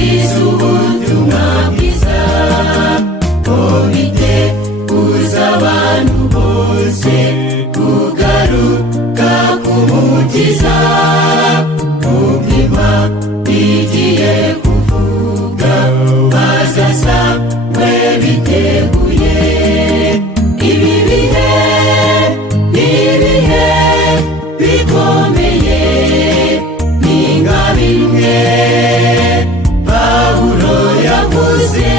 kubwiriza ubutumwa bwiza, komite kuza abantu bose kugaruka kumukiza, ubwima bigiye kuvuga bazasangwe biteguye. Ibi bihe ni ibihe bikomeye, ni nka bimwe Pawulo yavuze,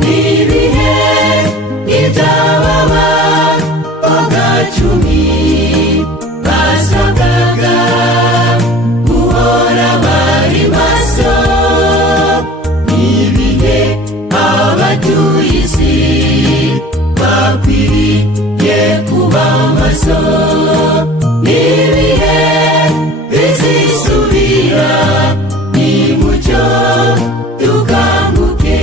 ni ibihe iby'ababakobwa 10 basabwaga guhora bari maso, ni ibihe abatuye isi bakwiriye kuba maso, ni ibihe bizisubira, nimucyo dukanguke.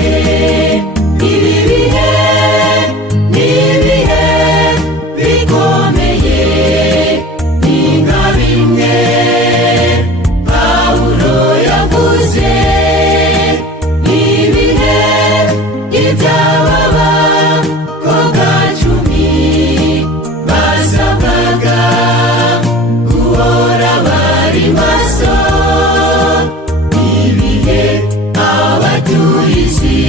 Ibi bihe ni ibihe bikomeye, ni nka bimwe Pawulo yavuze, ni ibihe iby'ababakobwa 10 basabwaga guhora bari maso, ni ibihe abatuye isi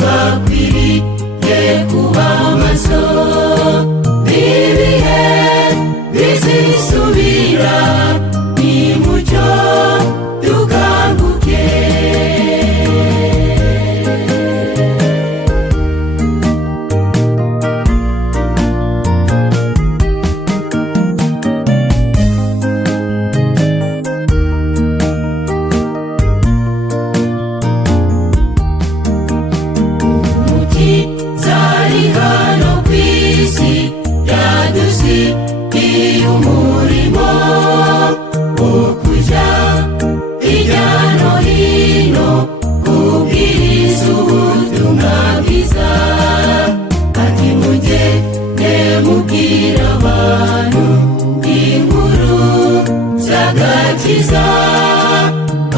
bakwiriye kuba maso, ni ibihe bizisubira, nimucyo dukanguke. Umukiza ari hano ku isi, yadusigiye umurimo wo kujya hirya no hino kubwiriza ubutumwa bwiza, ati mugende mubwira abantu inkuru z'agakiza,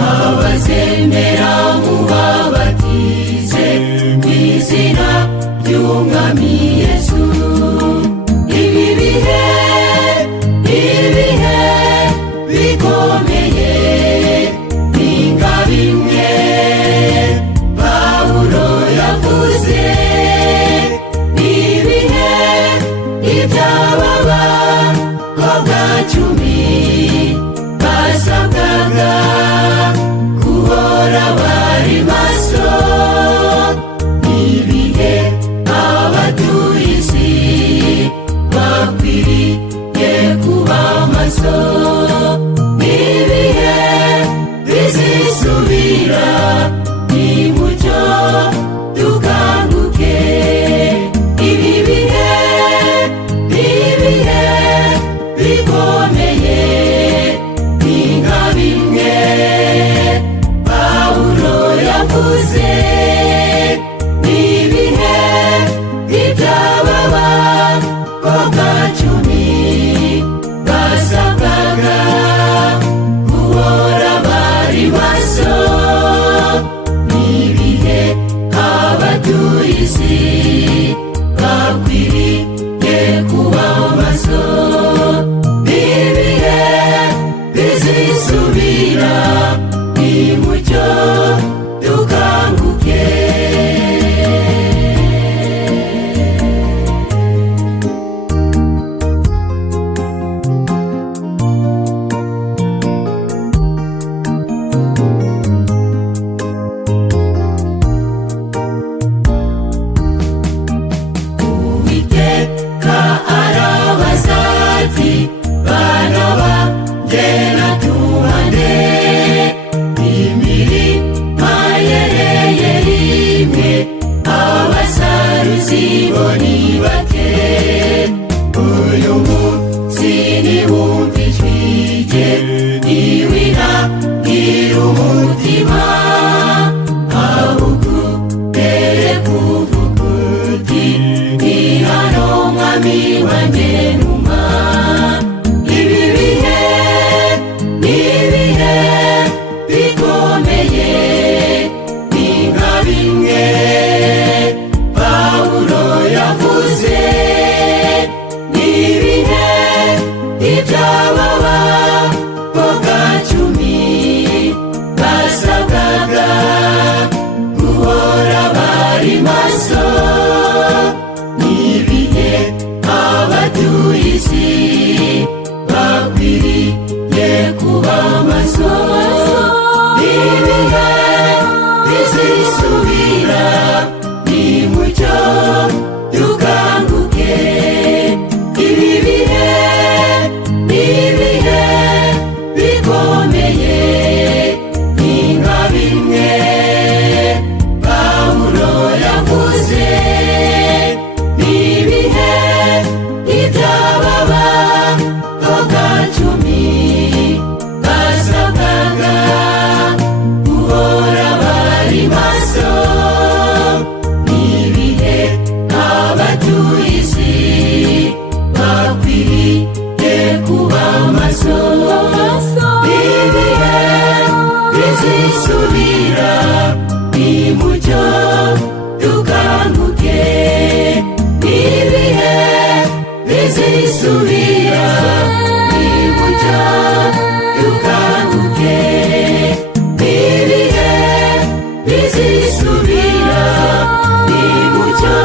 abazemera mubabatize mu izina ry'Umwami Yesu. Ibi bihe ni ibihe bikomeye, ni nka bimwe Pawulo yavuze, ni ibihe iby'ababakobwa 10 basabwaga guhora bari maso, ni ibihe abatuye isi bakwiriye kuba maso, ni ibihe bizisubira, nimucyo dukanguke. Ibi bihe ni ibihe bikomeye, ni nka bimwe Pawulo yavuze, ni ibihe iby'ababakobwa 10 basabwaga guhora bari maso, ni ibihe abatuye isi bakwiriye kuba maso, ni ibihe bizisubira, nimucyo dukanguke. Uwiteka arabaza ati, bana banjye natuhane, imirima yereye rimwe, abasaruzi bo ni bake, uyu munsi niwumva ijwi rye, ntiwinangire umutima, ahubwo utere kuvuga uti, ni hano Mwami wanjye numa. Ibi bihe ni ibihe bikomeye, bikomeye ni nka bimwe Pawulo yavuze. N'ibihe iby'ababa boga cumi basabwaga guhora bari maso. N'ibihe abatuye isi bakwiriye kuba maso. N'ibihe bizisubira nimucyo dukanguke. Ibi bihe n'ibihe bikomeye ni nka bimwe Pawulo yavuze. N'ibihe iby'ababa boga cumi basabwaga guhora bari maso. N'ibihe abatuye isi bakwiriye kuba maso. N'ibihe bizisubira nimucyo dukanguke. N'ibihe bizisubira nimucyo dukanguke. N'ibihe bizisubira nimucyo